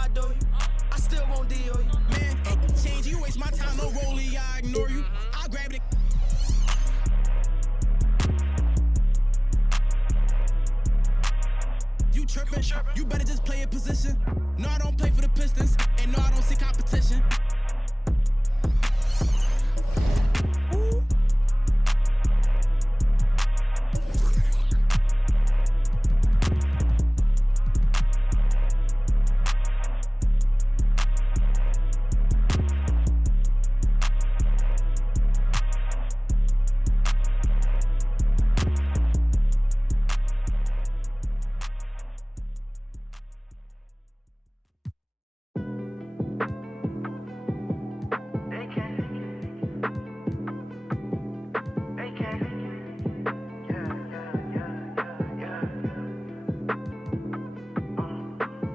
I do you. I still won't deal you. Man, it change. You waste my time, no rollie, I ignore you. I'll grab it. You trippin', you better just play a position. No, I don't play for the Pistons, and no, I don't see competition. Ooh.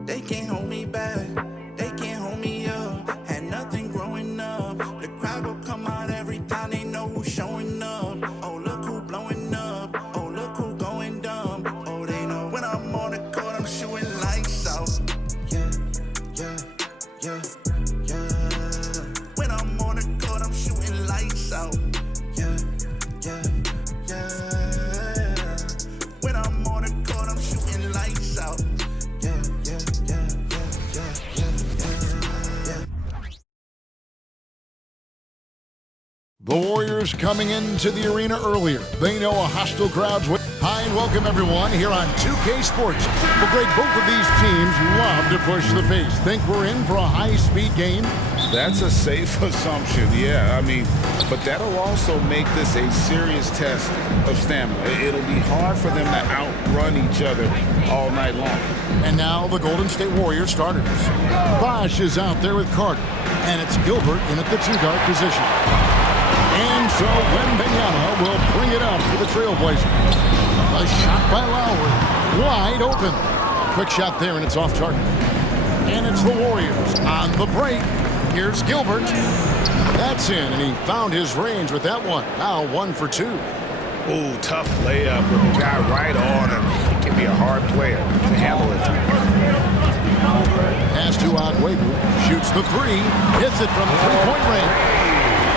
They can't hold me back, they can't hold me up. Had nothing growing up. The crowd will come out every time they know who's showing up. Oh, look who blowing up. Oh, look who going dumb. Oh, they know when I'm on the court, I'm shooting lights out. Yeah, yeah, yeah, yeah. When I'm on the court, I'm shooting lights out. Yeah, yeah, yeah. When I'm on the court, I'm shooting lights out. The Warriors coming into the arena earlier. They know a hostile crowd's waiting. Hi and welcome everyone here on 2K Sports. Well, Greg, both of these teams love to push the pace. Think we're in for a high-speed game? That's a safe assumption, yeah. I mean, but that'll also make this a serious test of stamina. It'll be hard for them to outrun each other all night long. And now the Golden State Warriors starters. Bosh is out there with Carter, and it's Gilbert in at the two-guard position. And so Wembanyama will bring it up for the Trailblazers. A shot by Lowry, wide open. Quick shot there, and it's off target. And it's the Warriors on the break. Here's Gilbert. That's in, and he found his range with that one. Now 1 for 2. Ooh, tough layup with the guy right on him. He can be a hard player to handle it. Pass to Agüero. Shoots the three. Hits it from the three-point range.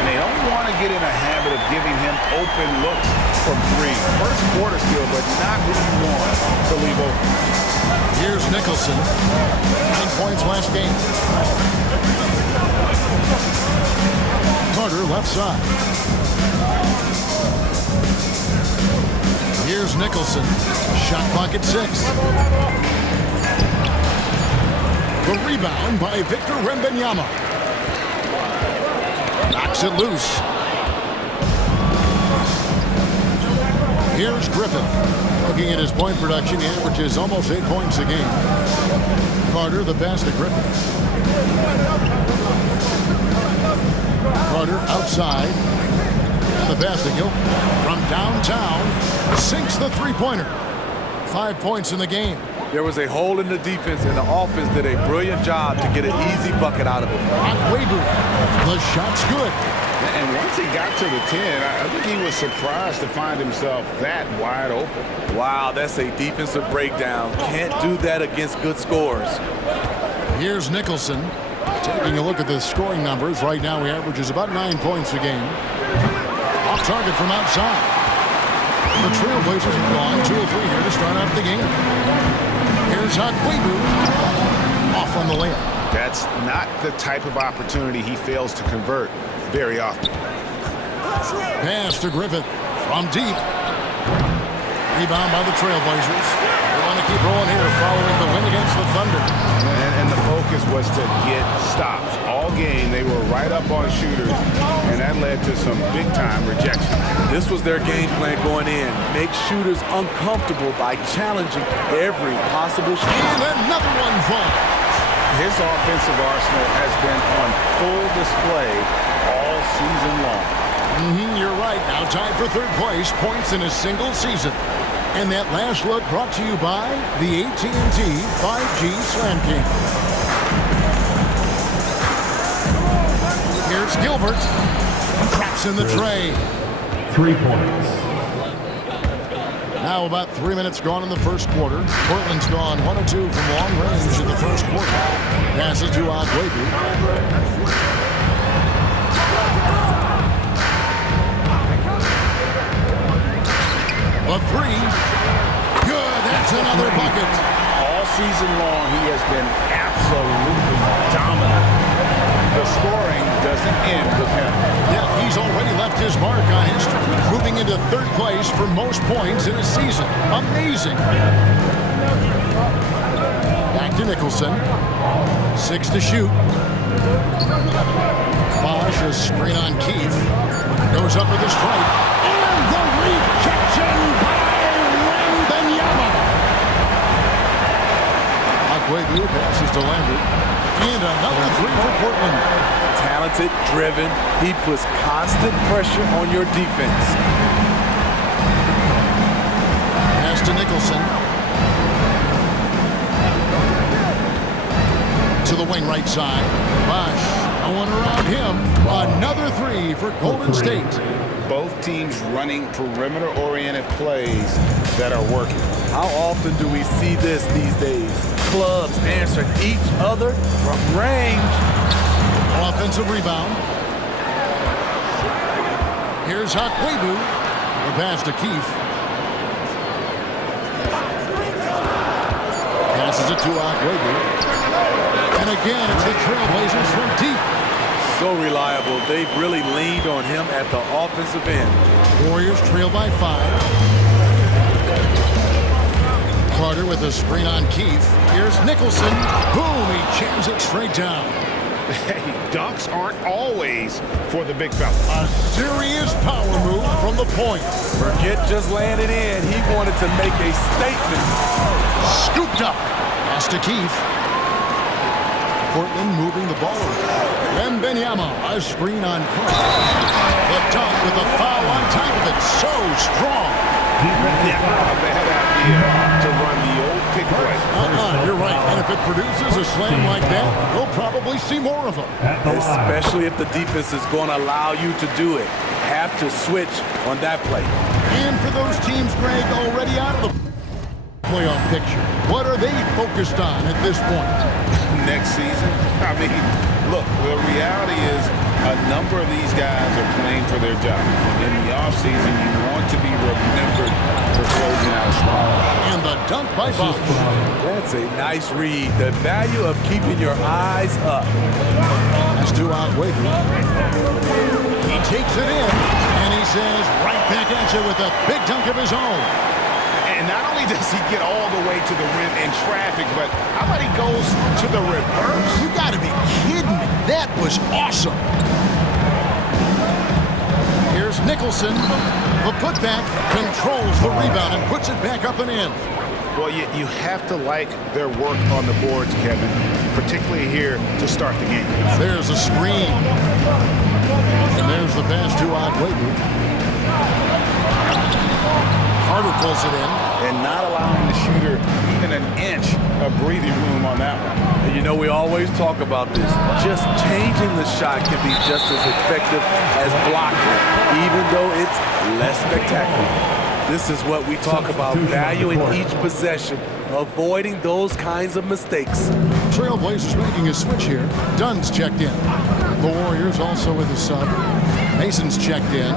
They don't want to get in a habit of giving him open looks from three. First quarter skill, but not who you want to leave open. Here's Nicholson. 9 points last game. Carter left side. Here's Nicholson. Shot clock at 6. The rebound by Victor Wembanyama. Knocks it loose. Here's Griffith. Looking at his point production, he averages almost 8 points a game. Carter, the pass to Griffith. Carter outside. And the pass to Gilbert. From downtown, sinks the three-pointer. 5 points in the game. There was a hole in the defense, and the offense did a brilliant job to get an easy bucket out of it. Agüero. The shot's good. And once he got to the 10, I think he was surprised to find himself that wide open. Wow, that's a defensive breakdown. Can't do that against good scores. Here's Nicholson. Taking a look at the scoring numbers. Right now he averages about 9 points a game. Off target from outside. The Trailblazers have gone 2 or 3 here to start out the game. Here's Agüero. Off on the layup. That's not the type of opportunity he fails to convert very often. Pass to Griffith from deep. Rebound by the Trailblazers. They want to keep rolling here following the win against the Thunder. And the focus was to get stops. All game, they were right up on shooters, and that led to some big-time rejection. This was their game plan going in. Make shooters uncomfortable by challenging every possible shot. And another one falls. His offensive arsenal has been on full display all season long. You're right. Now tied for third place, points in a single season. And that last look brought to you by the AT&T 5G Slam King. Here's Gilbert. Traps in the tray. 3 points. Now about 3 minutes gone in the first quarter. Portland's gone 1 of 2 from long range in the first quarter. Passes to Aguebu. A three. Good. That's another bucket. All season long, he has been absolutely dominant. The scoring doesn't end with him. Yeah, he's already left his mark on history, moving into third place for most points in a season. Amazing. Back to Nicholson. 6 to shoot. Bosch, a screen on Keith. Goes up with a strike. And the rejection by Wembanyama. Aguebu passes to Lambert. And another three for Portland. Talented, driven. He puts constant pressure on your defense. Pass to Nicholson. To the wing right side. Bosch, no one around him. Another three for Golden State. Both teams running perimeter-oriented plays that are working. How often do we see this these days? Clubs answering each other from range. Offensive rebound. Here's Aguebu. The pass to Keith. Passes it to Aguebu. And again, it's the Trailblazers from deep. So reliable. They've really leaned on him at the offensive end. Warriors trail by 5. Carter with a screen on Keith. Here's Nicholson. Boom, he jams it straight down. Hey, dunks aren't always for the big fella. A serious power move from the point. Forget just laying it in. He wanted to make a statement. Scooped up. Pass to Keith. Portland moving the ball. Wembanyama, a screen on Carter. The dunk with a foul on top of it. So strong. Never a bad idea to run the old pick play. You're right. And if it produces a slam like that, we'll probably see more of them. Especially if the defense is going to allow you to do it. Have to switch on that play. And for those teams, Greg, already out of the playoff picture, what are they focused on at this point? Next season, I mean, look, the reality is a number of these guys are playing for their job. In the offseason, you want to be remembered for closing out strong. And the dunk by Bosch. That's a nice read. The value of keeping your eyes up. That's to Aguebu. He takes it in, and he says right back at you with a big dunk of his own. And not only does he get all the way to the rim in traffic, but how about he goes to the reverse? You got to be kidding me. That was awesome. Here's Nicholson. The putback controls the rebound and puts it back up and in. Well, you have to like their work on the boards, Kevin, particularly here to start the game. There's a screen. And there's the pass to Aguebu. Carter pulls it in. And not allowing the shooter even an inch of breathing room on that one. And you know, we always talk about this. Just changing the shot can be just as effective as blocking, even though it's less spectacular. This is what we talk about, valuing each possession, avoiding those kinds of mistakes. Trailblazers making a switch here. Dunn's checked in. The Warriors also with a sub. Mason's checked in.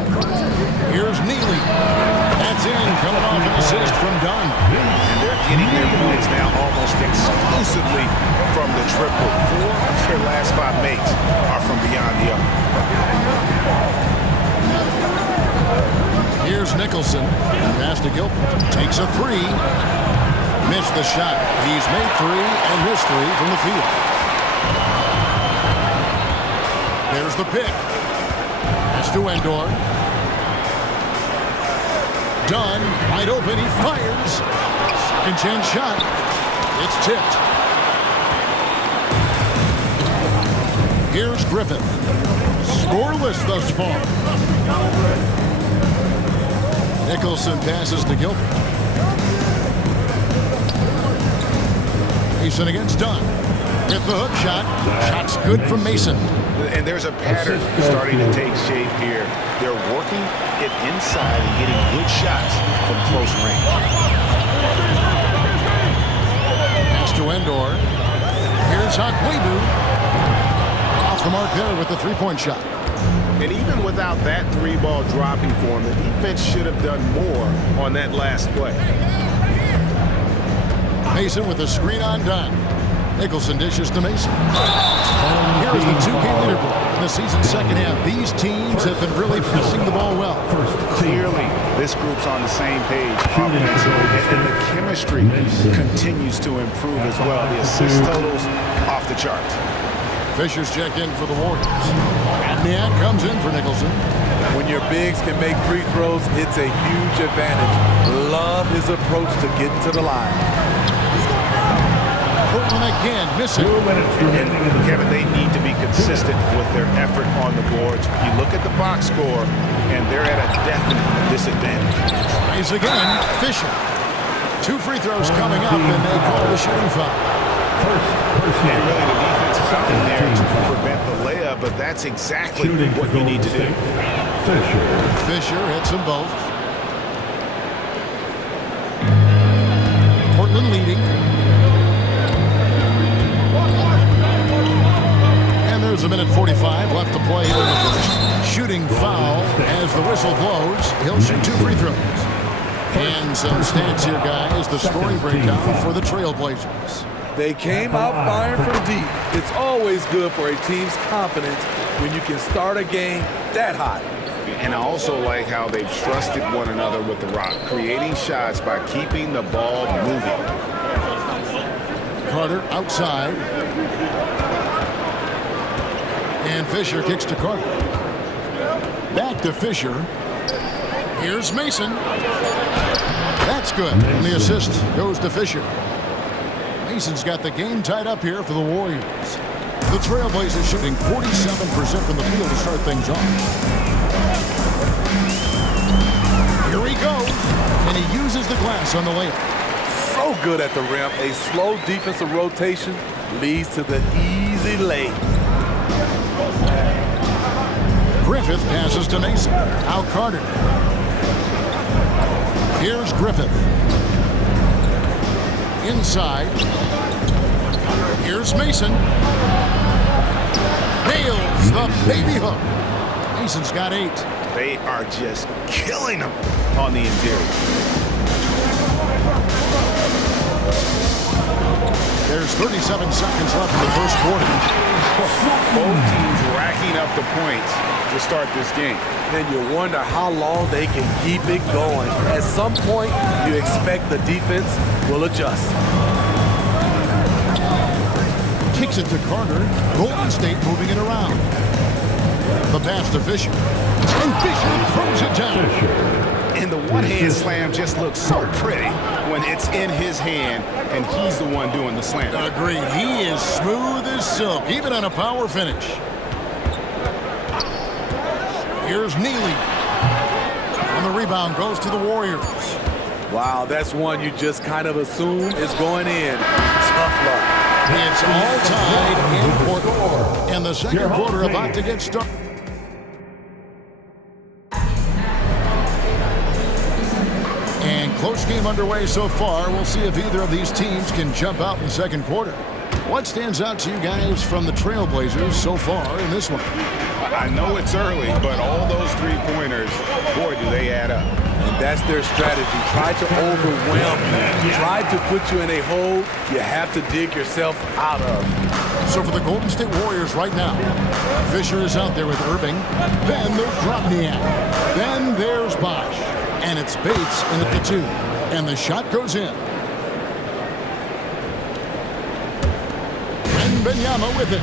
Here's Neely. That's in, coming off an assist from Dunn. And they're getting their points now almost exclusively from the triple. 4 of their last 5 makes are from beyond the arc. Here's Nicholson. Pass to Gilbert. Takes a 3. Missed the shot. He's made 3 and missed 3 from the field. There's the pick. Pass to Endor. Dunn, wide open, he fires. Second chance shot. It's tipped. Here's Griffin. Scoreless thus far. Nicholson passes to Gilbert. Mason against Dunn. Hit the hook shot. Shot's good from Mason. And there's a pattern starting to take shape here. They're working it inside and getting good shots from close range. Pass to Endor. Here's Akwebu. Off the mark there with the three-point shot. And even without that three-ball dropping for him, the defense should have done more on that last play. Mason with the screen on Dunn. Nicholson dishes to Mason. Here's the two-game leaderboard. In the season's second half, these teams have been really passing the ball well. Clearly, this group's on the same page offensively, and the chemistry continues to improve as well. The assist totals off the charts. Fisher's checked in for the Warriors. Radniak comes in for Nicholson. When your bigs can make free throws, it's a huge advantage. Love his approach to getting to the line. Portland again missing. And Kevin, they need to be consistent with their effort on the boards. You look at the box score, and they're at a definite disadvantage. Tries again. Fisher. 2 free throws coming up, and they call the shooting foul. And really, the defense found in there to prevent the layup, but that's exactly what you need to do. Fisher hits them both. Portland leading. And there's a minute 45 left to play here in the first. Shooting foul as the whistle blows. He'll shoot 2 free throws. And some stats here, guys. The scoring breakdown for the Trailblazers. They came out firing from deep. It's always good for a team's confidence when you can start a game that hot. And I also like how they've trusted one another with the rock, creating shots by keeping the ball moving. Carter outside. And Fisher kicks to Carter. Back to Fisher. Here's Mason. That's good. And the assist goes to Fisher. Mason's got the game tied up here for the Warriors. The Trailblazers shooting 47% from the field to start things off. Here he goes, and he uses the glass on the layup. So good at the rim. A slow defensive rotation leads to the easy lay. Griffith passes to Mason. Out Carter. Here's Griffith. Inside. Here's Mason. Nails the baby hook. Mason's got 8. They are just killing them on the interior. There's 37 seconds left in the first quarter. Both teams racking up the points to start this game. Then you wonder how long they can keep it going. At some point, you expect the defense will adjust. Kicks it to Carter. Golden State moving it around. The pass to Fisher. And Fisher throws it down. And the one-hand slam just looks so pretty when it's in his hand and he's the one doing the slam. Agreed. He is smooth as silk, even on a power finish. Here's Neely. And the rebound goes to the Warriors. Wow, that's one you just kind of assume is going in. Tough luck. It's all tied in Portland. And the second quarter about to get started. And close game underway so far. We'll see if either of these teams can jump out in the second quarter. What stands out to you guys from the Trailblazers so far in this one? I know it's early, but all those three-pointers, boy, do they add up. And that's their strategy. Try to overwhelm you. Try to put you in a hole you have to dig yourself out of. So for the Golden State Warriors right now, Fisher is out there with Irving. Then there's Drobniak. Then there's Bosch. And it's Bates in at the 2. And the shot goes in. Wembanyama with it.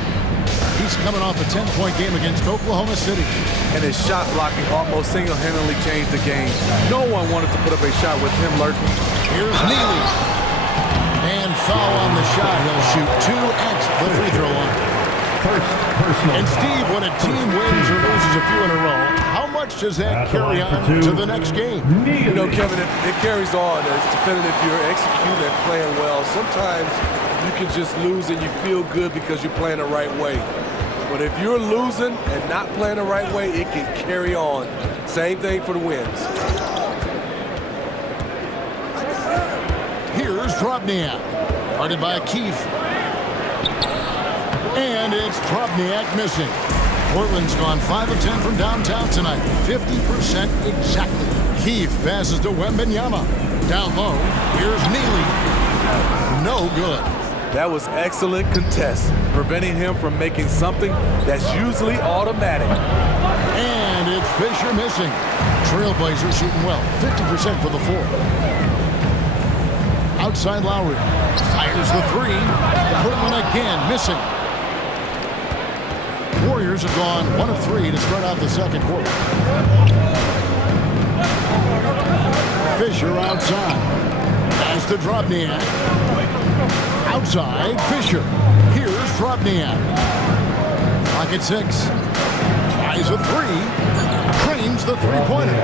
He's coming off a 10-point game against Oklahoma City. And his shot blocking almost single-handedly changed the game. No one wanted to put up a shot with him lurking. Here's Neely. And foul on the shot. He'll shoot 2 at the free throw line. And Steve, when a team wins or loses a few in a row, how much does that carry on to the next game? You know, Kevin, it carries on. It's depending if you're executing and playing well. Sometimes you can just lose and you feel good because you're playing the right way. But if you're losing and not playing the right way, it can carry on. Same thing for the wins. Here's Drobniak. Guarded by Keefe. it's Drobniak missing. Portland's gone 5 of 10 from downtown tonight. 50% exactly. Keefe passes to Wembanyama. Down low, here's Neely. No good. That was excellent contest, preventing him from making something that's usually automatic. And it's Fisher missing. Trailblazers shooting well, 50% for the four. Outside Lowry, fires the three. Portland again missing. Warriors have gone 1 of 3 to start out the second quarter. Fisher outside. As to Drobniak. Outside, Fisher. Here's Drobniak. Clock at 6. Tries a three. Trains the three-pointer.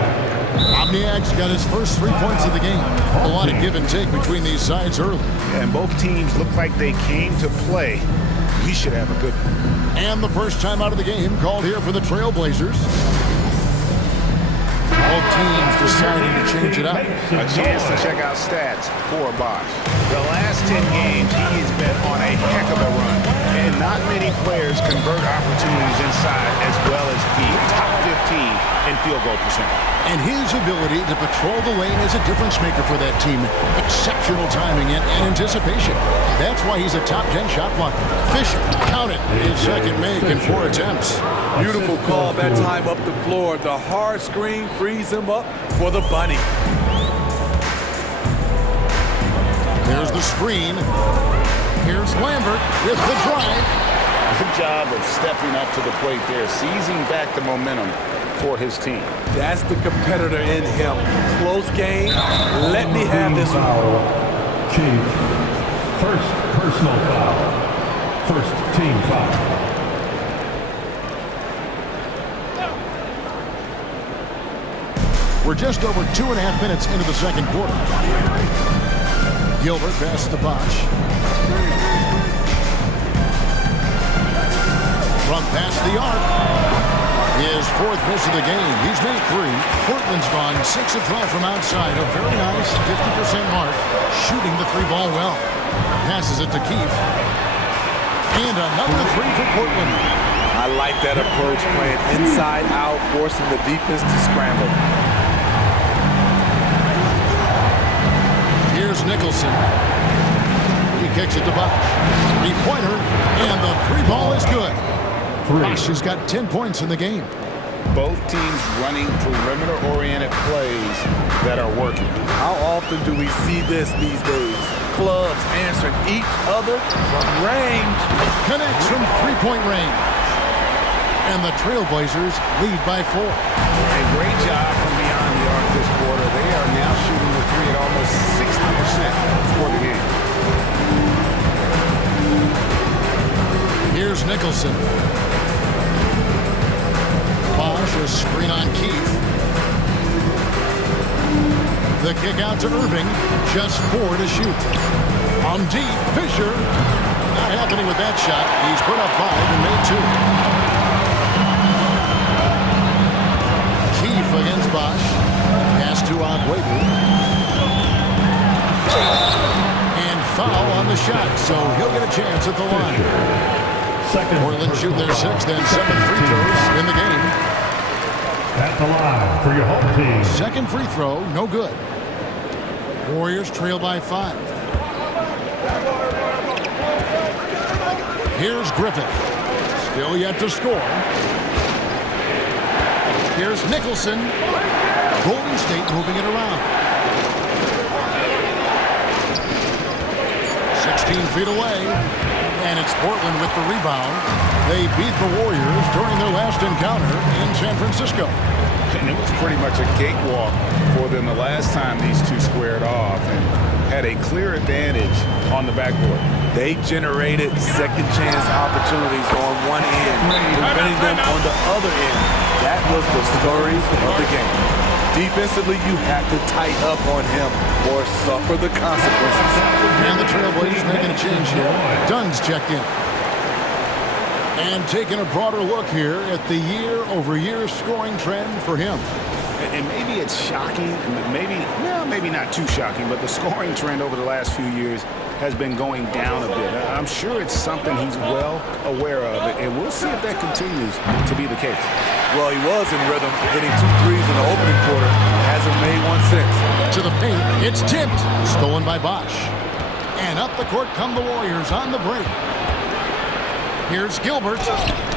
Drobniak's got his first 3 points of the game. A lot of give and take between these sides early. And both teams look like they came to play. We should have a good one. And the first time out of the game called here for the Trailblazers. Both teams deciding to change it up. A chance to check out stats for Bosh. The last 10 games, he has been on a heck of a run. And not many players convert opportunities inside as well as he. Top 15 in field goal percentage. And his ability to patrol the lane is a difference maker for that team. Exceptional timing and anticipation. That's why he's a top 10 shot blocker. Fisher, count it, his second make in 4 attempts. Beautiful call that time up the floor. The hard screen frees him up for the bunny. There's the screen. Here's Lambert with the drive. Good job of stepping up to the plate there, seizing back the momentum for his team. That's the competitor in him. Close game. Let me have this one. Chief. First personal foul. First team foul. We're just over 2.5 minutes into the second quarter. Gilbert passes to Bosh. From past the arc. His 4th miss of the game. He's made 3. Portland's gone 6 of 12 from outside. A very nice 50% mark. Shooting the 3-ball well. Passes it to Keefe. And another 3 for Portland. I like that approach, playing inside out, forcing the defense to scramble. Here's Nicholson. He kicks it to Bosh. 3-pointer, and the 3-ball is good. Bosh has got 10 points in the game. Both teams running perimeter-oriented plays that are working. How often do we see this these days? Clubs answering each other from range. Connects from 3-point range. And the Trailblazers lead by 4. A great job from beyond the arc this quarter. They are now shooting the 3 at almost 60% for the game. Here's Nicholson. Bosh, a screen on Keefe. The kick out to Irving. Just 4 to shoot. On deep, Fisher. Not happening with that shot. He's put up 5 and made 2. Keefe against Bosh. Pass to Agüero. And foul on the shot, so he'll get a chance at the line. Portland shooting their 6th and 7th free throws in the game. At the line for your home team. Second free throw, no good. Warriors trail by 5. Here's Griffith. Still yet to score. Here's Nicholson. Golden State moving it around. 16 feet away. And it's Portland with the rebound. They beat the Warriors during their last encounter in San Francisco. And it was pretty much a cakewalk for them the last time these two squared off and had a clear advantage on the backboard. They generated second chance opportunities on one end, preventing them on the other end. That was the story of the game. Defensively, you have to tighten up on him or suffer the consequences. And the Trailblazers making a change here. Dunn's checked in. And taking a broader look here at the year-over-year scoring trend for him. And maybe it's shocking, maybe not too shocking, but the scoring trend over the last few years has been going down a bit. I'm sure it's something he's well aware of, and we'll see if that continues to be the case. Well, he was in rhythm, hitting 2 threes in the opening quarter. Hasn't made one since. To the paint, it's tipped. Stolen by Bosch. And up the court come the Warriors on the break. Here's Gilbert.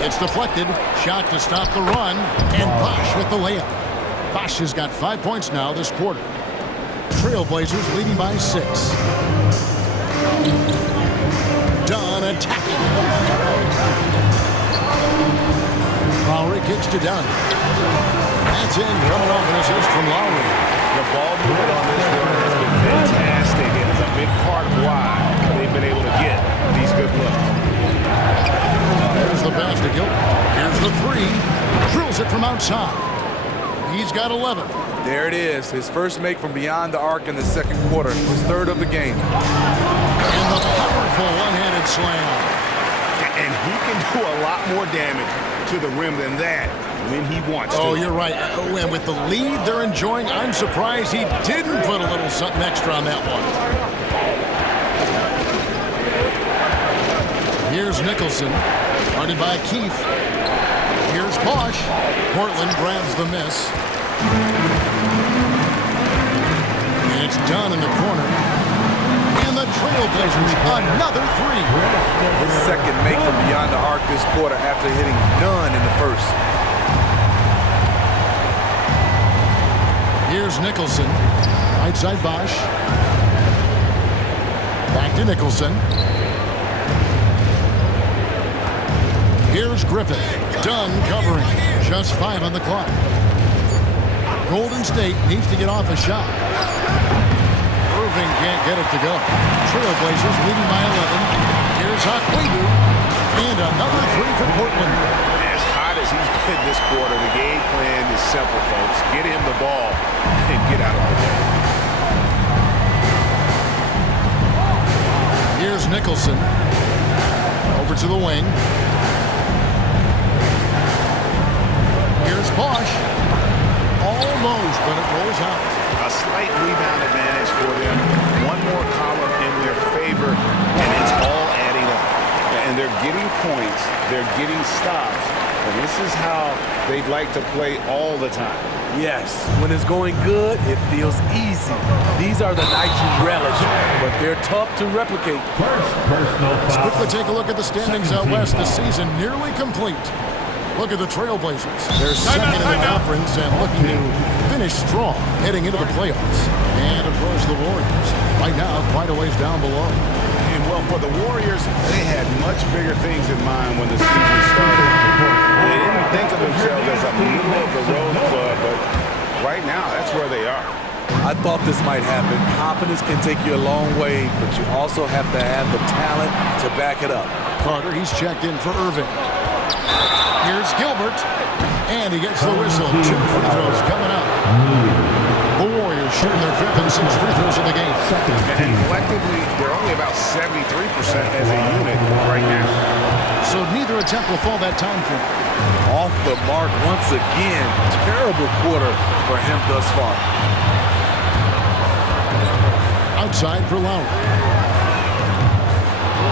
It's deflected. Shot to stop the run. And Bosch with the layup. Bosch has got 5 points now this quarter. Trailblazers leading by 6. Dunn attacking. Lowry kicks to Dunn. That's in, coming off an assist from Lowry. The ball movement on this one has been fantastic, and it's a big part of why they've been able to get these good looks. There's the pass to Gilbert. Here's the 3. Drills it from outside. He's got 11. There it is. His first make from beyond the arc in the second quarter. His 3rd of the game. And the powerful one-handed slam. And he can do a lot more damage to the rim than that when he wants to. Oh, you're right. And with the lead they're enjoying, I'm surprised he didn't put a little something extra on that one. Here's Nicholson, guarded by Keith. Here's Bosch. Portland grabs the miss. And it's Dunn in the corner. And the Trailblazers, another 3. His second make from beyond the arc this quarter after hitting none in the first. Here's Nicholson. Right side Bosch. Back to Nicholson. Here's Griffith. Dunn covering. Just 5 on the clock. Golden State needs to get off a shot. Irving can't get it to go. Trailblazers leading by 11. Here's Akwebu. And another 3 for Portland. As hot as he's been this quarter, the game plan is simple, folks. Get him the ball and get out of the way. Here's Nicholson. Over to the wing. Here's Bosch. Almost, but it rolls out. A slight rebound advantage for them. One more column in their favor, and it's all adding up. And they're getting points. They're getting stops. And this is how they'd like to play all the time. Yes, when it's going good, it feels easy. These are the nights you relish, but they're tough to replicate. First personal Let's foul. quickly take a look at the standings out west. The season nearly complete. Look at the Trailblazers. They're second in the conference and looking to finish strong heading into the playoffs. And, of course, the Warriors right now quite a ways down below. And, well, for the Warriors, they had much bigger things in mind when the season started. They didn't think of themselves as a middle-of-the-road club, but right now, that's where they are. I thought this might happen. Confidence can take you a long way, but you also have to have the talent to back it up. Carter, he's checked in for Irving. Here's Gilbert, and he gets the whistle. 2 free throws coming up. The Warriors shooting their 5th and 6th free throws of the game. And collectively, they're only about 73% as a unit right now. So neither attempt will fall that time frame. Off the mark once again. Terrible quarter for him thus far. Outside for Lowry.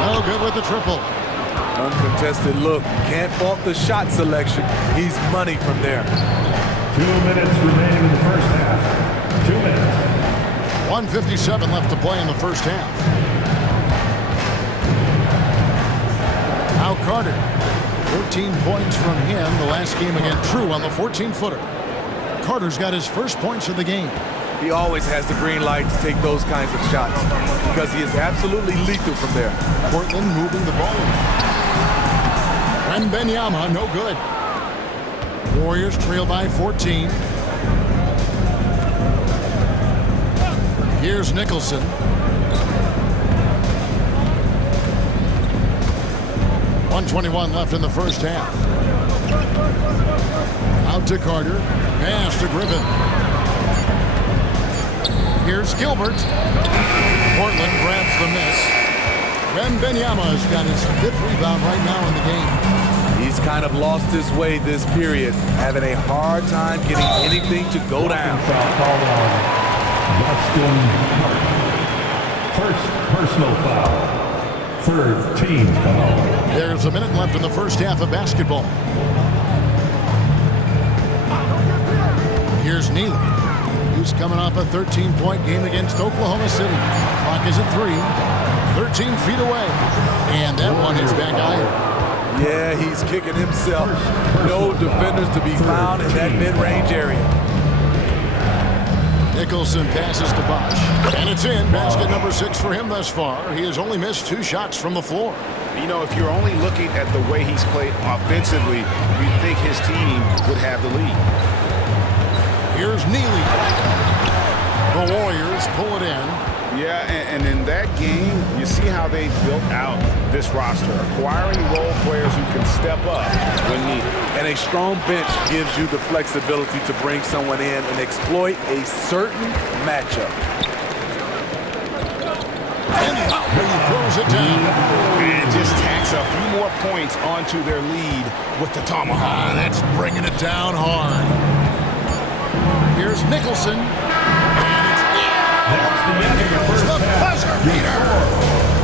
No good with the triple. Uncontested look. Can't fault the shot selection. He's money from there. 2 minutes remaining in the first half. 2 minutes. 1:57 left to play in the first half. Now Carter. 14 points from him the last game against True on the 14-footer. Carter's got his first points of the game. He always has the green light to take those kinds of shots because he is absolutely lethal from there. Portland moving the ball. Wembanyama, no good. Warriors trail by 14. Here's Nicholson. .121 left in the first half. Out to Carter. Pass to Griffin. Here's Gilbert. Portland grabs the miss. Wembanyama's got his 5th rebound right now in the game. He's kind of lost his way this period, having a hard time getting anything to go down. Foul called on Justin Hart. First personal foul. Third team foul. There's a minute left in the first half of basketball. Here's Neely, who's coming off a 13-point game against Oklahoma City. Clock is at 3, 13 feet away. And that one is back higher. Yeah, he's kicking himself. No defenders to be found in that mid-range area. Nicholson passes to Bosch. And it's in. Basket number 6 for him thus far. He has only missed 2 shots from the floor. You know, if you're only looking at the way he's played offensively, you'd think his team would have the lead. Here's Neely. The Warriors pull it in. Yeah, and in that game, you see how they built out this roster, acquiring role players who can step up when needed. And a strong bench gives you the flexibility to bring someone in and exploit a certain matchup. And he throws it down. And just tacks a few more points onto their lead with the tomahawk. That's bringing it down hard. Here's Nicholson. The buzzer beater.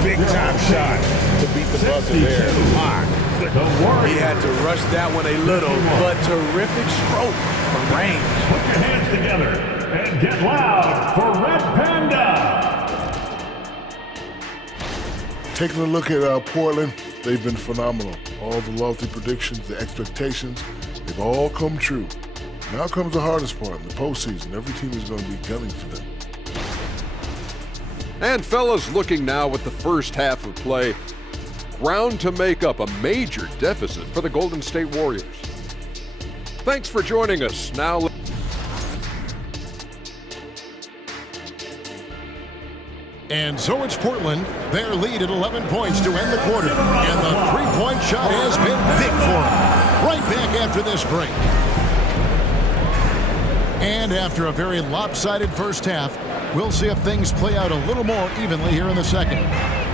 Big time shot to beat the buzzer there. My goodness. He had to rush that one a little, but terrific stroke from range. Put your hands together and get loud for Red Panda. Taking a look at Portland, they've been phenomenal. All the lofty predictions, the expectations, they've all come true. Now comes the hardest part, in the postseason. Every team is going to be gunning for them. And fellas, looking now at the first half of play, ground to make up a major deficit for the Golden State Warriors. Thanks for joining us. Now, and so it's Portland. Their lead at 11 points to end the quarter. And the three-point shot has been big for them. Right back after this break. And after a very lopsided first half, we'll see if things play out a little more evenly here in the second.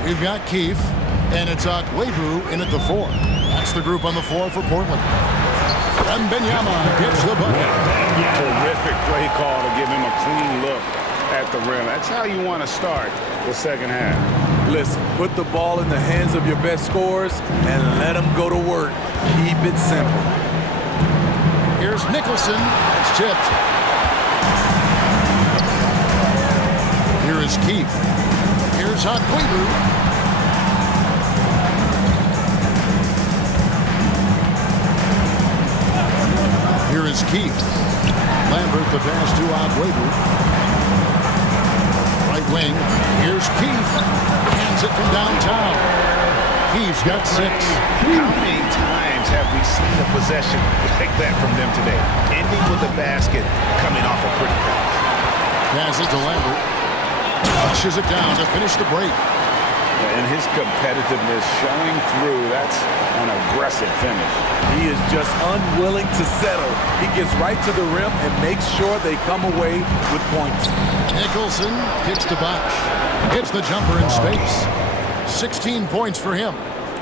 We've got Keefe, and it's Akwebu in at the 4. That's the group on the floor for Portland. Wembanyama gets the bucket. Terrific play call to give him a clean look at the rim. That's how you want to start the second half. Listen, put the ball in the hands of your best scorers and let them go to work. Keep it simple. Here's Nicholson. That's tipped. Here is Keefe. Here's Akwebu. Here is Keefe. Lambert the pass to Akwebu. Right wing. Here's Keefe. Hands it from downtown. Keefe's got 6. How many times have we seen a possession like that from them today? Ending with a basket coming off a pretty pass. Pass it to Lambert. Pushes it down to finish the break. And his competitiveness showing through. That's an aggressive finish. He is just unwilling to settle. He gets right to the rim and makes sure they come away with points. Nicholson kicks to Bosch. Hits the jumper in space. 16 points for him.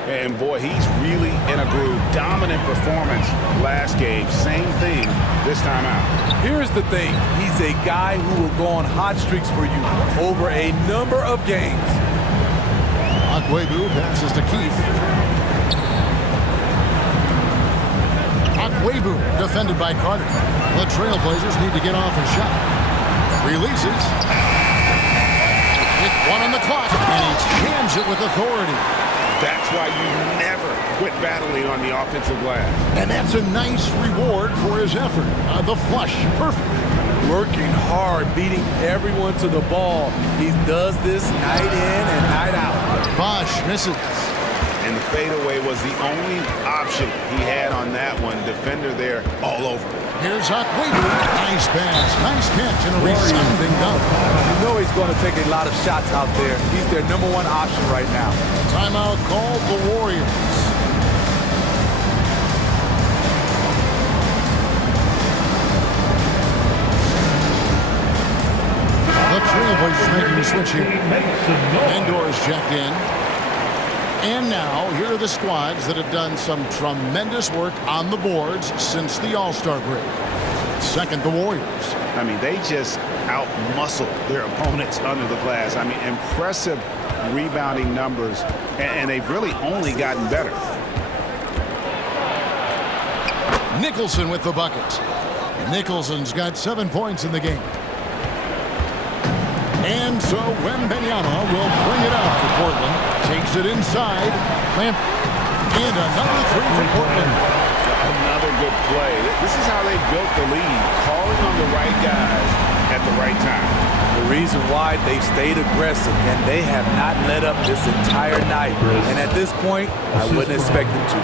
And boy, he's really in a groove. Dominant performance last game. Same thing this time out. Here's the thing. He's a guy who will go on hot streaks for you over a number of games. Akwebu passes to Keefe. Akwebu defended by Carter. The Trailblazers need to get off a shot. Releases. With 1 on the clock, and he jams it with authority. That's why you never quit battling on the offensive glass. And that's a nice reward for his effort. The flush, perfect. Working hard, beating everyone to the ball. He does this night in and night out. Bosch misses. And the fadeaway was the only option he had on that one. Defender there all over. Here's Akwebu. Nice pass, nice catch, and a resounding dunk. You know he's going to take a lot of shots out there. He's their #1 option right now. Timeout called the Warriors. The Trailblazers making the switch here. Endor is checked in. And now, here are the squads that have done some tremendous work on the boards since the All-Star break. Second, the Warriors. I mean, they just out-muscled their opponents under the glass. I mean, impressive rebounding numbers, and they've really only gotten better. Nicholson with the bucket. Nicholson's got 7 points in the game. And so Wembanyama will bring it out for Portland. Takes it inside. And another three for Portland. Another good play. This is how they built the lead, calling on the right guys at the right time. The reason why they stayed aggressive, and they have not let up this entire night. And at this point, I wouldn't expect them to.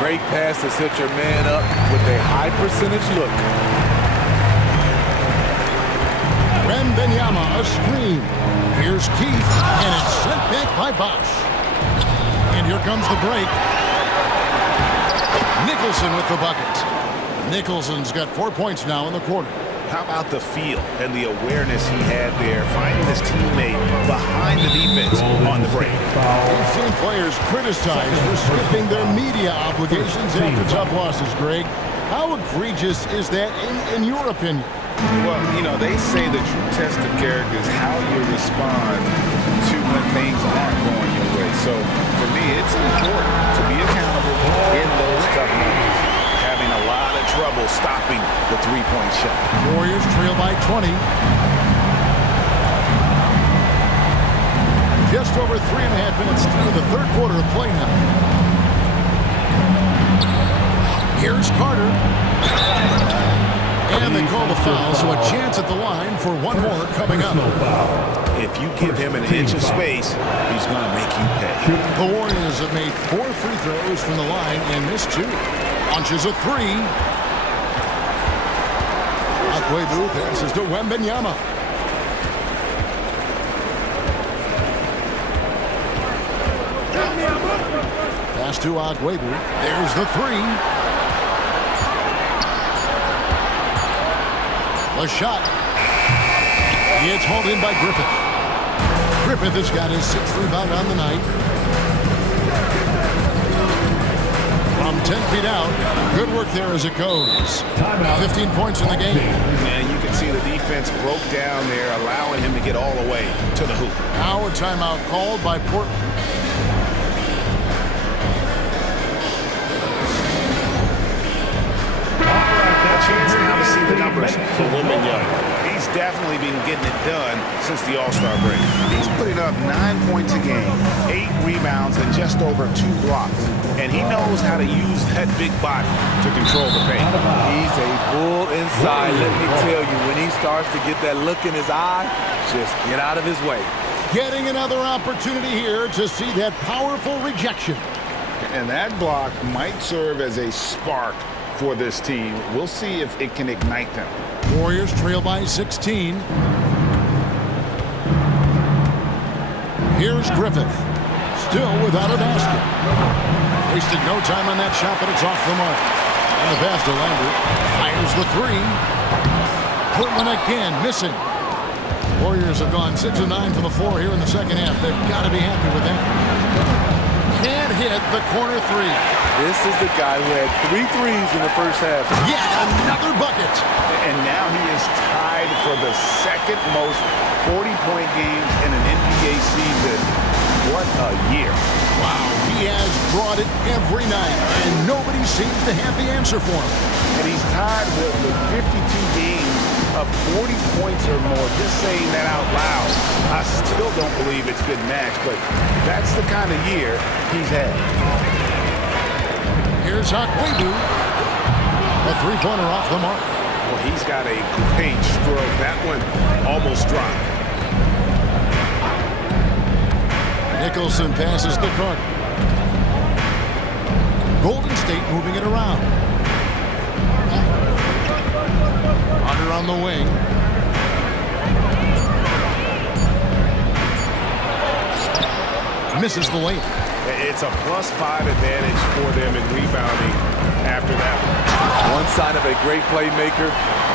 Great pass to set your man up with a high percentage look. Wembanyama, a screen. Here's Keith, and it's sent back by Bosch. And here comes the break. Nicholson with the bucket. Nicholson's got 4 points now in the quarter. How about the feel and the awareness he had there, finding his teammate behind the defense on the break? We've seen players criticized for skipping their media obligations after tough losses, Greg. How egregious is that in your opinion? Well, you know, they say the true test of character is how you respond to when things aren't going your way. So, for me, it's important to be accountable in those tough moments. Having a lot of trouble stopping the three-point shot. Warriors trail by 20. Just over 3.5 minutes through the third quarter of play now. Here's Carter. And they call the foul, so a chance at the line for one more coming up. If you give him an inch of space, he's going to make you pay. The Warriors have made 4 free throws from the line and missed 2. Launches a 3. Akwebu passes to Wembanyama. Pass to Akwebu. There's the 3. A shot. It's hauled in by Griffith. Griffith has got his 6th rebound on the night. From 10 feet out. Good work there as it goes. 15 points in the game. And you can see the defense broke down there, allowing him to get all the way to the hoop. Now a timeout called by Portland. Chance now to see the numbers for Wembanyama. He's definitely been getting it done since the All-Star break. He's putting up 9 points a game, 8 rebounds, and just over 2 blocks. And he knows how to use that big body to control the paint. He's a bull inside, let me tell you. When he starts to get that look in his eye, just get out of his way. Getting another opportunity here to see that powerful rejection. And that block might serve as a spark for this team. We'll see if it can ignite them. Warriors trail by 16. Here's Griffith. Still without a basket. Wasted no time on that shot, but it's off the mark. And the pass to Lambert. Fires the 3. Portland again missing. Warriors have gone 6 of 9 from the floor here in the second half. They've got to be happy with that. Can't hit the corner 3. This is the guy who had 3 threes in the first half. Yet another bucket. And now he is tied for the second most 40-point games in an NBA season. What a year. Wow, he has brought it every night, and nobody seems to have the answer for him. And he's tied with 52 games of 40 points or more. Just saying that out loud, I still don't believe it's been matched, but that's the kind of year he's had. Here's Akwebu. A three-pointer off the mark. Well, he's got a great stroke. That one almost dropped. Nicholson passes to Carter. Golden State moving it around. Hunter on the wing. Misses the layup. It's a +5 advantage for them in rebounding after that one. One sign of a great playmaker,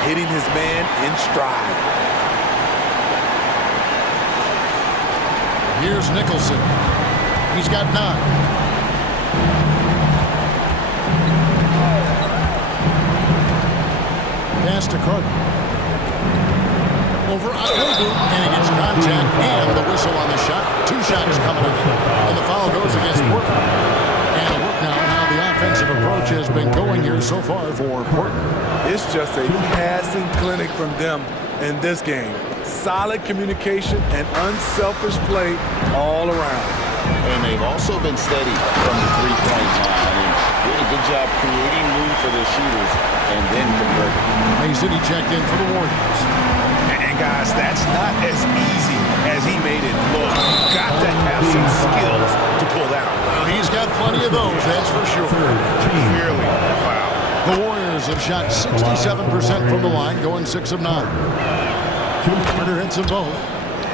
hitting his man in stride. Here's Nicholson. He's got 9. Pass to Carter. Over Akwebu, and he gets contact and the whistle on the shot. 2 shots coming up. And the foul goes against Portland. And a look now how the offensive approach has been going here so far for Portland. It's just a passing clinic from them in this game. Solid communication and unselfish play all around. And they've also been steady from the three-point line and did a good job creating room for their shooters and then converting. Mason, he checked in for the Warriors. And guys, that's not as easy as he made it look. Got to have some skills to pull down. Well, he's got plenty of those, that's for sure. Clearly a foul. The Warriors have shot 67% from the line, going 6 of 9. Carter hits them both.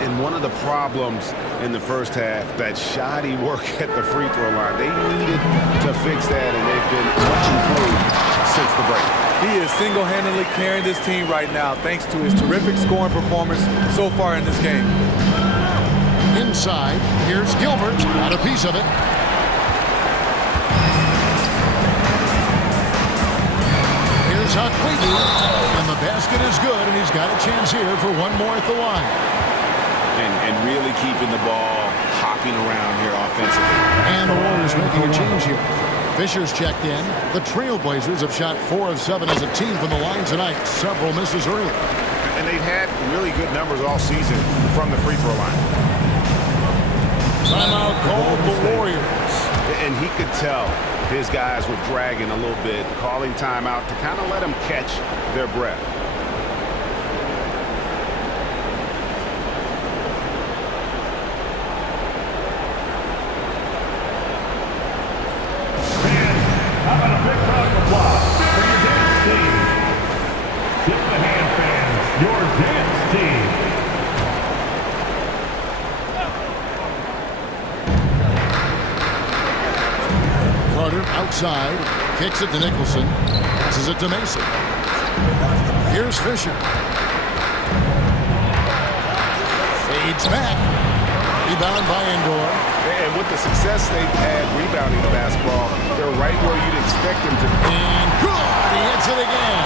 And one of the problems in the first half, that shoddy work at the free throw line. They needed to fix that, and they've been much improved since the break. He is single-handedly carrying this team right now thanks to his terrific scoring performance so far in this game. Inside, here's Gilbert. Got a piece of it. Here's Huckweedy. And the basket is good, and he's got a chance here for one more at the line. And really keeping the ball hopping around here offensively. And the Warriors making a change here. Fisher's checked in. The Trailblazers have shot 4 of 7 as a team from the line tonight. Several misses early. And they've had really good numbers all season from the free throw line. Timeout called the Warriors. And he could tell his guys were dragging a little bit, calling timeout to kind of let them catch their breath. Outside, kicks it to Nicholson, passes it to Mason. Here's Fisher. Fades back. Rebound by Endor. And with the success they've had rebounding the basketball, they're right where you'd expect them to be. And good! He hits it again.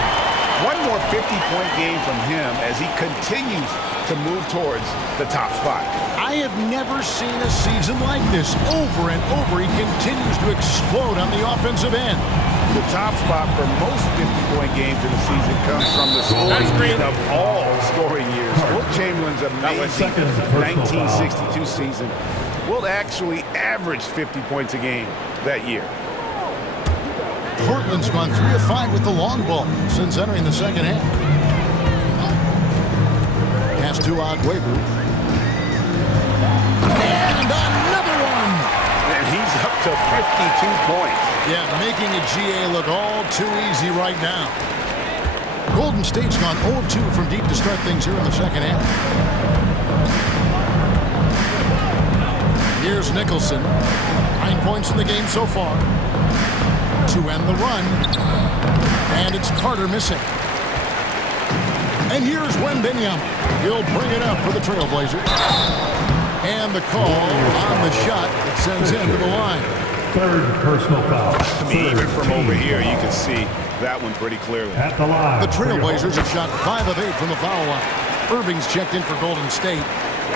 One more 50-point game from him as he continues to move towards the top spot. I have never seen a season like this. Over and over, he continues to explode on the offensive end. The top spot for most 50-point games in the season comes from the scoring of all scoring years. Wilt Chamberlain's amazing 1962 season will actually average 50 points a game that year. Portland's gone 3 of 5 with the long ball since entering the second half. Pass to Agüero. And another one! And he's up to 52 points. Yeah, making a GA look all too easy right now. Golden State's gone 0 of 2 from deep to start things here in the second half. Here's Nicholson. 9 points in the game so far. To end the run. And it's Carter missing. And here's Wembanyama. He'll bring it up for the Trailblazers. And the call on the shot that sends him to the line. Third personal foul. I mean, even from over here, you can see that one pretty clearly. At the line. The Trailblazers have shot 5 of 8 from the foul line. Irving's checked in for Golden State.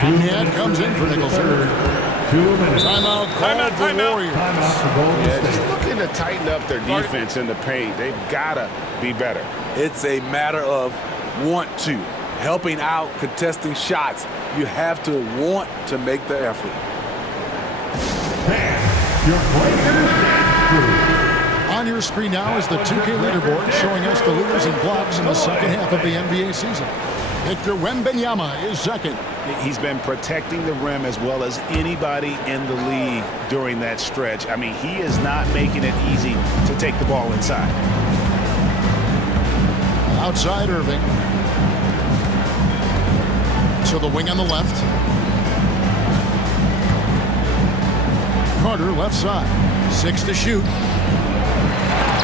And comes in for Nicholson. 2 minutes. Timeout called the Warriors. Timeout for Golden Yeah, State. just looking to tighten up their defense in the paint. They've got to be better. It's a matter of want to. Helping out, contesting shots. You have to want to make the effort. Your Blazers dance crew. On your screen now is the 2K leaderboard showing us the leaders in blocks in the second half of the NBA season. Victor Wembanyama is second. He's been protecting the rim as well as anybody in the league during that stretch. I mean, he is not making it easy to take the ball inside. Outside Irving. To the wing on the left. Carter left side. 6 to shoot.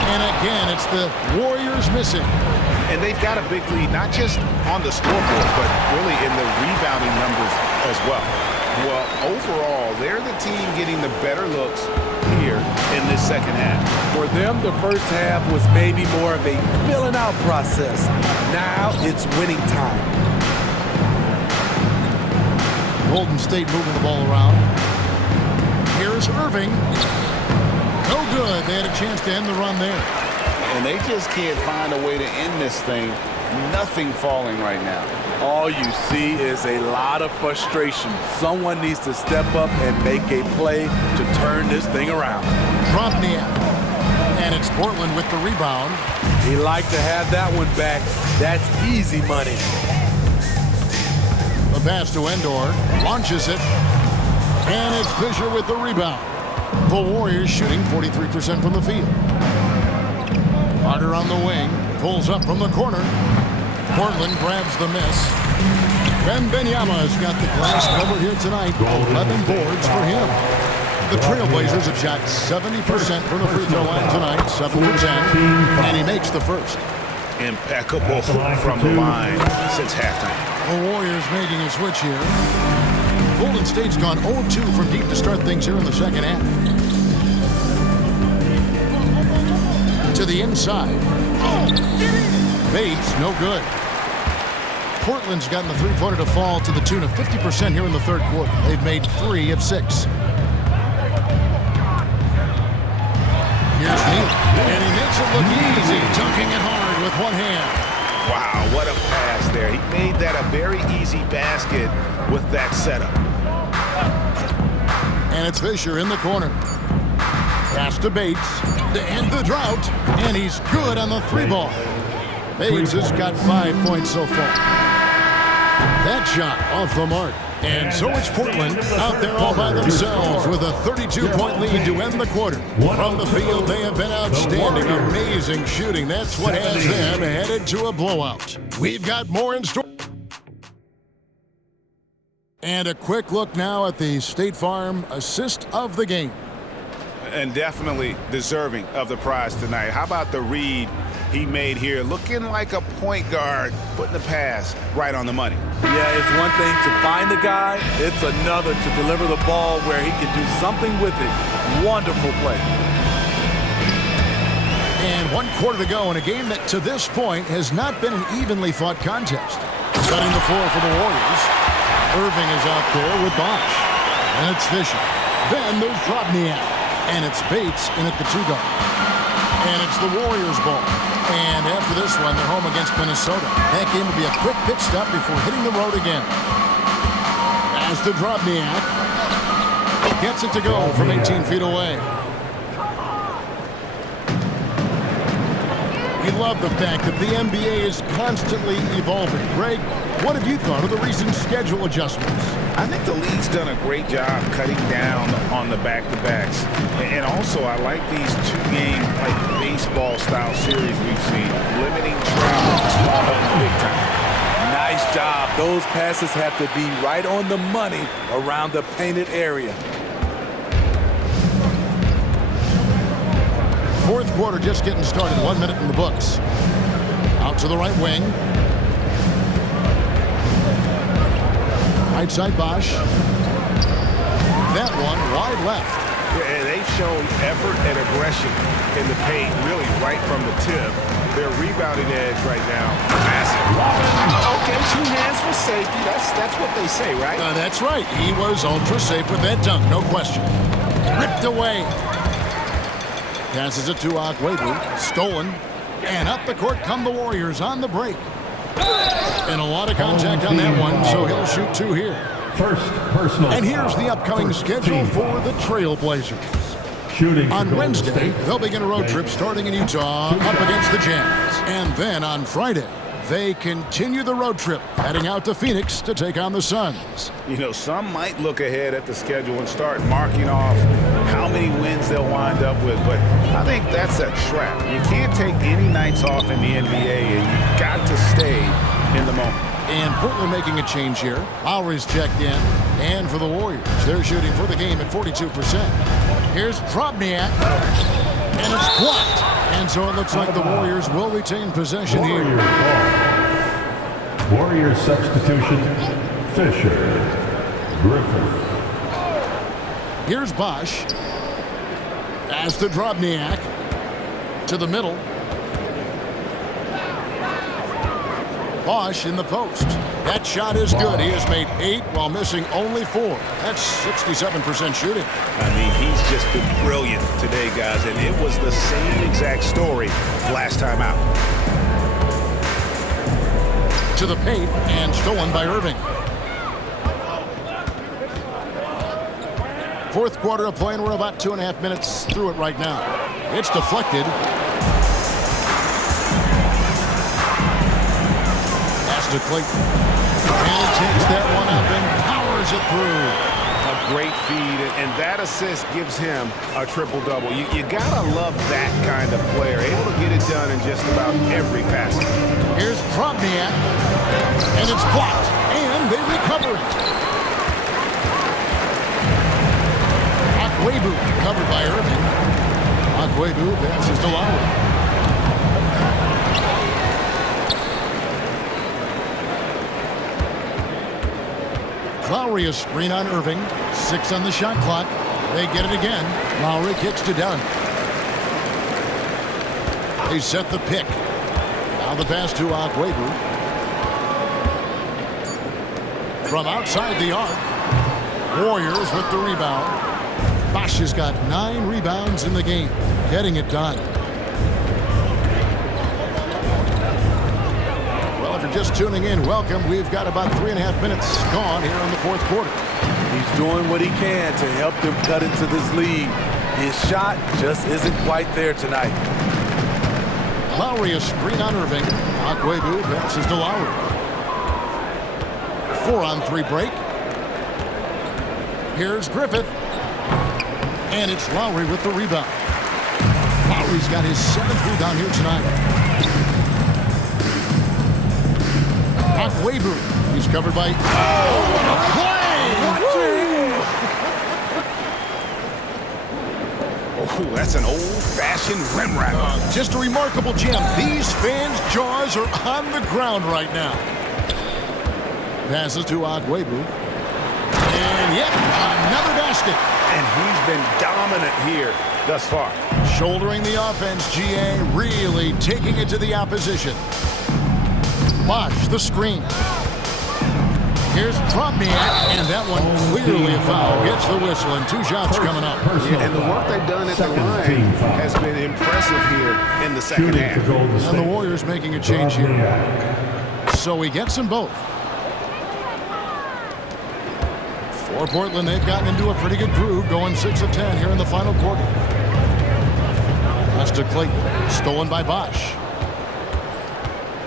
And again, it's the Warriors missing. And they've got a big lead, not just on the scoreboard, but really in the rebounding numbers as well. Well, overall, they're the team getting the better looks here in this second half. For them, the first half was maybe more of a filling out process. Now it's winning time. Golden State moving the ball around. Here's Irving. No good. They had a chance to end the run there. And they just can't find a way to end this thing. Nothing falling right now. All you see is a lot of frustration. Someone needs to step up and make a play to turn this thing around. Drobniak. And it's Portland with the rebound. He liked to have that one back. That's easy money. The pass to Endor. Launches it. And it's Fisher with the rebound. The Warriors shooting 43% from the field. Carter on the wing. Pulls up from the corner. Portland grabs the miss. Wembanyama's got the glass covered here tonight. 11 boards for him. The Trailblazers have shot 70% from the free throw line tonight, 7 for 10, and he makes the first. Impeccable from the line since halftime. The Warriors making a switch here. Golden State's gone 0-2 from deep to start things here in the second half. To the inside. Bates, no good. Portland's gotten the three-pointer to fall to the tune of 50% here in the third quarter. They've made 3 of 6. Here's Neal, and he makes it look easy, dunking it hard with one hand. Wow, what a pass there. He made that a very easy basket with that setup. And it's Fisher in the corner. Pass to Bates to end the drought, and he's good on the 3-ball. Bates has got 5 points so far. That shot off the mark. And so it's Portland out there all by themselves with a 32-point lead to end the quarter. From the field, they have been outstanding. Amazing shooting. That's what has them headed to a blowout. We've got more in store. And a quick look now at the State Farm assist of the game. And definitely deserving of the prize tonight. How about the read he made here? Looking like a point guard, putting the pass right on the money. Yeah, it's one thing to find the guy. It's another to deliver the ball where he can do something with it. Wonderful play. And 1 quarter to go in a game that to this point has not been an evenly fought contest. Cutting the floor for the Warriors. Irving is out there with Bosh. And it's Fisher. Then there's Drobniak. And it's Bates in at the 2-guard. And it's the Warriors' ball. And after this one, they're home against Minnesota. That game will be a quick pit stop before hitting the road again. As to Drobniak. Gets it to go from 18 feet away. We love the fact that the NBA is constantly evolving. Greg, what have you thought of the recent schedule adjustments? I think the league's done a great job cutting down on the back-to-backs. And also, I like these 2-game like baseball-style series we've seen, limiting travel big time. Nice job. Those passes have to be right on the money around the painted area. Fourth quarter just getting started. 1 minute in the books. Out to the right wing. Right side Bosh. That one wide left. Yeah, they've shown effort and aggression in the paint, really right from the tip. Their rebounding edge right now, massive. Okay, 2 hands for safety. That's what they say, right? That's right. He was ultra safe with that dunk, no question. Ripped away. Passes it to Agüero. Stolen. And up the court come the Warriors on the break. And a lot of contact on that one, so he'll shoot 2 here. First personal. And here's the upcoming schedule for the Trailblazers. Shooting on Wednesday, they'll begin a road trip starting in Utah up against the Jazz. And then on Friday, they continue the road trip, heading out to Phoenix to take on the Suns. You know, some might look ahead at the schedule and start marking off how many wins they'll wind up with, but I think that's a trap. You can't take any nights off in the NBA, and you've got to stay in the moment. And Portland making a change here. Lowry's checked in. And for the Warriors, they're shooting for the game at 42%. Here's Drobniak. And it's blocked. And so it looks like the Warriors will retain possession here. Warriors substitution, Fisher, Griffin. Here's Bosh. As to Drobniak. To the middle. Bosh in the post. That shot is good. He has made 8 while missing only 4. That's 67% shooting. I mean, he's just been brilliant today, guys, and it was the same exact story last time out. To the paint and stolen by Irving. Fourth quarter of play, and we're about 2.5 minutes through it right now. It's deflected. Pass to Clayton. And he takes that one up and powers it through. A great feed, and that assist gives him a triple-double. You gotta love that kind of player, able to get it done in just about every facet. Here's Drobniak, and it's blocked, and they recover it. Akwebu covered by Irving. Akwebu passes to Lowry. Lowry a screen on Irving. 6 on the shot clock. They get it again. Lowry kicks to Dunn. They set the pick. Now the pass to Akwebu. From outside the arc. Warriors with the rebound. Bosch has got 9 rebounds in the game. Getting it done. Well, if you're just tuning in, welcome. We've got about 3.5 minutes gone here in the fourth quarter. He's doing what he can to help them cut into this lead. His shot just isn't quite there tonight. Lowry a screen on Irving. Akwebu passes to Lowry. 4-on-3 break. Here's Griffith. And it's Lowry with the rebound. Lowry's got his 7th rebound here tonight. Akwebu. He's covered by... Oh, what a play! Oh, that's an old-fashioned rim wrapper. Just a remarkable gem. These fans' jaws are on the ground right now. Passes to Akwebu. And yep, another basket. And he's been dominant here thus far. Shouldering the offense, GA really taking it to the opposition. Bosch, the screen. Here's Drobniak, and that one clearly a foul. Gets the whistle, and 2 shots coming up. Yeah, and the work they've done at the line has been impressive here in the second half. And the Warriors making a change here. So he gets them both. For Portland, they've gotten into a pretty good groove, going 6 of 10 here in the final quarter. Pass to Clayton, stolen by Bosch.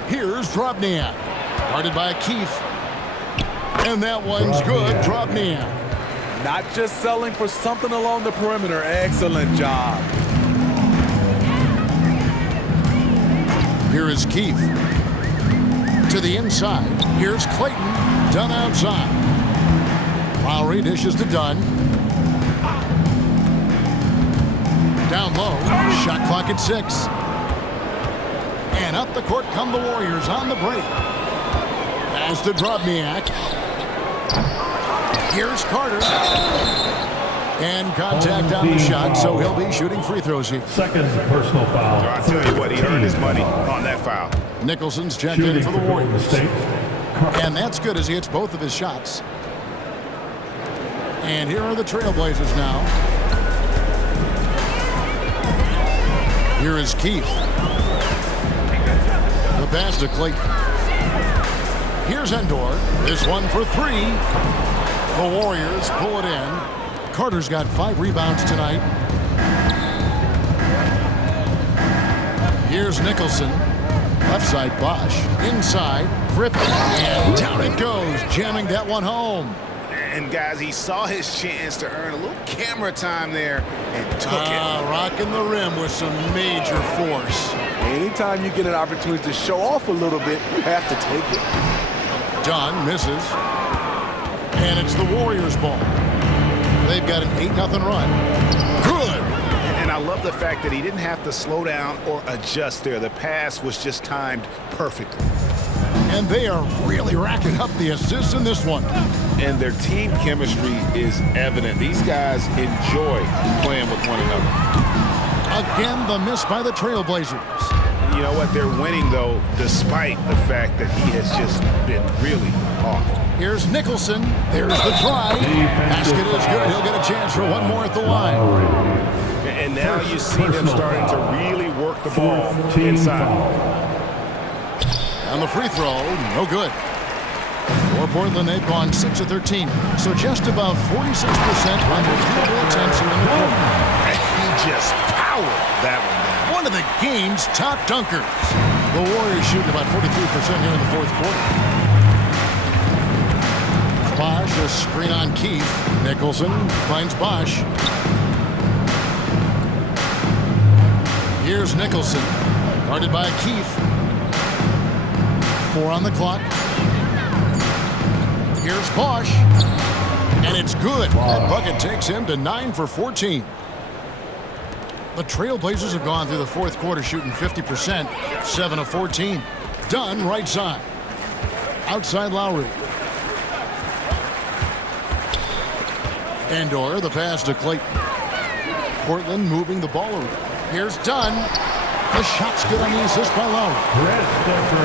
Here's Drobniak, guarded by Keefe. And that one's good, Drobniak. Not just selling for something along the perimeter. Excellent job. Here is Keefe. To the inside. Here's Clayton, Dunn outside. Lowry dishes to Dunn. Down low, shot clock at 6. And up the court come the Warriors on the break. Pass to Drobniak. Here's Carter. And contact on the shot, so he'll be shooting free throws here. Second personal foul. I'll tell you what, he earned his money on that foul. Nicholson's checked in for the Warriors. And that's good as he hits both of his shots. And here are the Trailblazers now. Here is Keefe. The pass to Clayton. Here's Endor. This one for 3. The Warriors pull it in. Carter's got 5 rebounds tonight. Here's Nicholson. Left side Bosch. Inside Griffin. And down it goes, jamming that one home. And guys, he saw his chance to earn a little camera time there and took it. Rocking the rim with some major force. Anytime you get an opportunity to show off a little bit, you have to take it. Dunn misses. And it's the Warriors' ball. They've got an 8-0 run. Good. And I love the fact that he didn't have to slow down or adjust there. The pass was just timed perfectly. And they are really racking up the assists in this one. And their team chemistry is evident. These guys enjoy playing with one another. Again, the miss by the Trailblazers. you know what? They're winning, though, despite the fact that he has just been really off. Here's Nicholson. There's the try. Basket is good. He'll get a chance for one more at the line. And now you see them starting to really work the ball inside. On the free throw, no good. For Portland, they've gone 6 of 13. So just about 46% on their field goal attempts here in the quarter. And he just powered that one down. One of the game's top dunkers. The Warriors shooting about 43% here in the fourth quarter. Bosch, a screen on Keith. Nicholson finds Bosch. Here's Nicholson, guarded by Keith. 4 on the clock. Here's Bosch, and it's good. That bucket takes him to 9 for 14. The Trailblazers have gone through the fourth quarter shooting 50%, 7 of 14. Dunn, right side. Outside Lowry. Andor, the pass to Clayton. Portland moving the ball around. Here's Dunn. The shot's good on the assist by Lowry.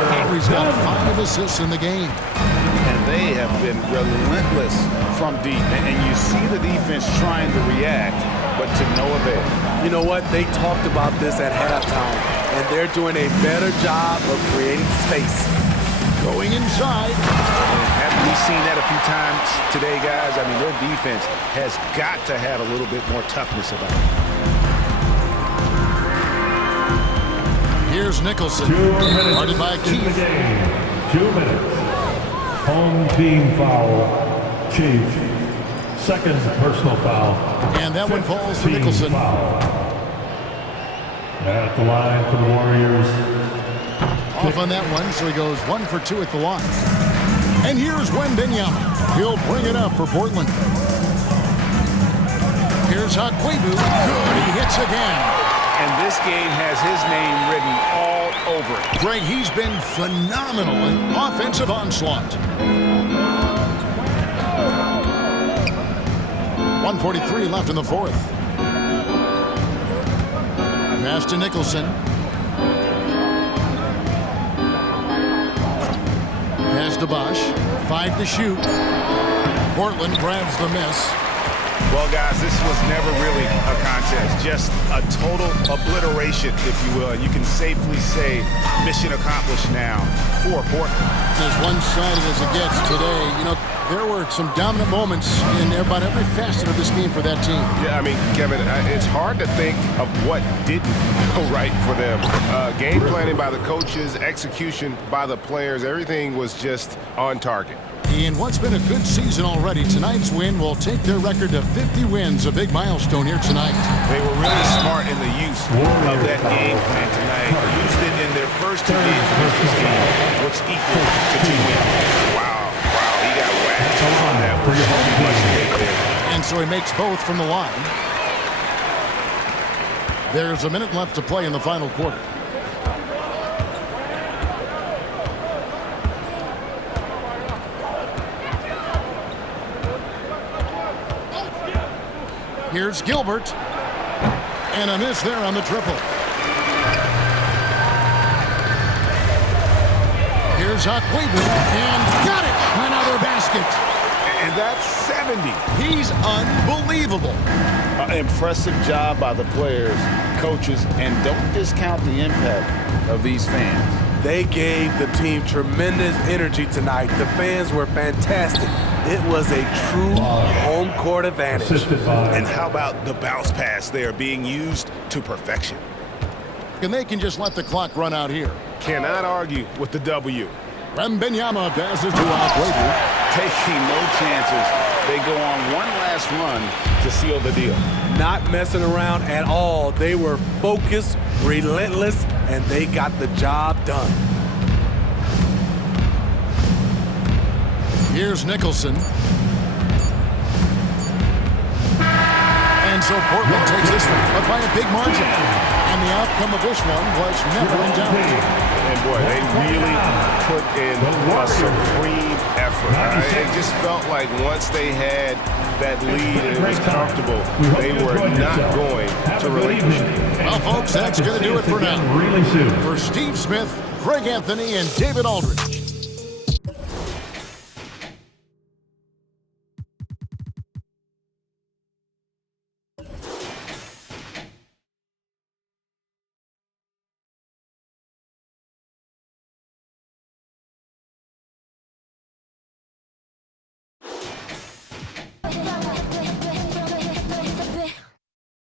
Lowry's got 5 assists in the game. And they have been relentless from deep. And you see the defense trying to react, but to no avail. You know what? They talked about this at halftime, and they're doing a better job of creating space. Going inside. And haven't we seen that a few times today, guys? I mean, their defense has got to have a little bit more toughness about it. Here's Nicholson. 2 minutes guarded by in Keith. the game. 2 minutes. Home team foul. Chief. Second personal foul. And that one falls for Nicholson. Foul. At the line for the Warriors. Off on that one, so he goes 1 for 2 at the line. And here's Wembanyama. He'll bring it up for Portland. Here's Okwebu. Good, he hits again. And this game has his name written all over it. Greg, he's been phenomenal in offensive onslaught. 1:43 left in the fourth. Pass to Nicholson. Pass to Bosch. 5 to shoot. Portland grabs the miss. Well, guys, this was never really a contest, just a total obliteration, if you will. You can safely say mission accomplished now for Portland. As one-sided as it gets today, you know, there were some dominant moments in about every facet of this game for that team. Yeah, I mean, Kevin, it's hard to think of what didn't go right for them. Game planning by the coaches, execution by the players, everything was just on target. In what's been a good season already, tonight's win will take their record to 50 wins, a big milestone here tonight. They were really smart in the use of that game plan tonight. Used it in their first 2 games against this team, which equals to 2 wins. Wow, he got whacked on that one. And so he makes both from the line. There's a minute left to play in the final quarter. Here's Gilbert. And a miss there on the triple. Here's Okwebu. And got it! Another basket. And that's 70. He's unbelievable. Impressive job by the players, coaches, and don't discount the impact of these fans. They gave the team tremendous energy tonight. The fans were fantastic. It was a true home court advantage. And how about the bounce pass there being used to perfection? And they can just let the clock run out here. Cannot argue with the W. Wembanyama passes to Okwebu. Taking no chances. They go on one last run to seal the deal. Not messing around at all. They were focused, relentless, and they got the job done. Here's Nicholson. And so Portland takes this one, but by a big margin. And the outcome of this one was never in doubt. And boy, they really put in a supreme effort. It just felt like once they had that lead and it was comfortable, they were not going to relinquish it. Well, folks, that's going to do it for now. For Steve Smith, Greg Anthony, and David Aldridge,